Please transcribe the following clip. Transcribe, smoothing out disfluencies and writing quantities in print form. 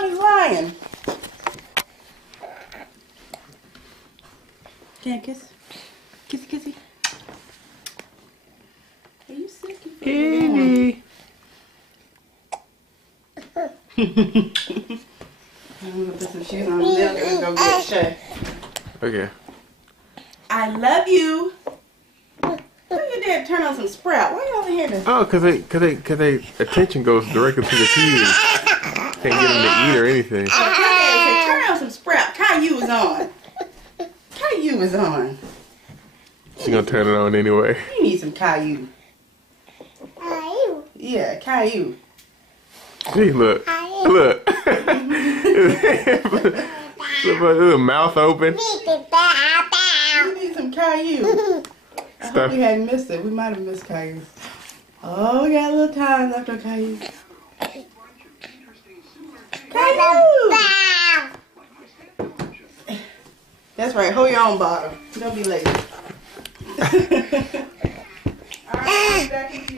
Mommy's lying. Can't kiss? Kissy, kissy. Are you sick? Evie. I'm gonna put some shoes on the milk and go get Shay. Okay. I love you. Look at that. Turn on some Sprout. Why y'all in here? Oh, cause they attention goes directly to the kids. Can't get them to eat or anything. Okay, turn on some Sprout. Caillou is on. Caillou is on. She gonna turn it on anyway. You need some Caillou. Caillou? Yeah, Caillou. See, look. Look. Little mouth open. You need some Caillou. I hope we hadn't missed it. We might have missed Caillou. Oh, we got a little time left on Caillou. Caillou! That's right. Hold your own bottle. Don't be late. All right, back in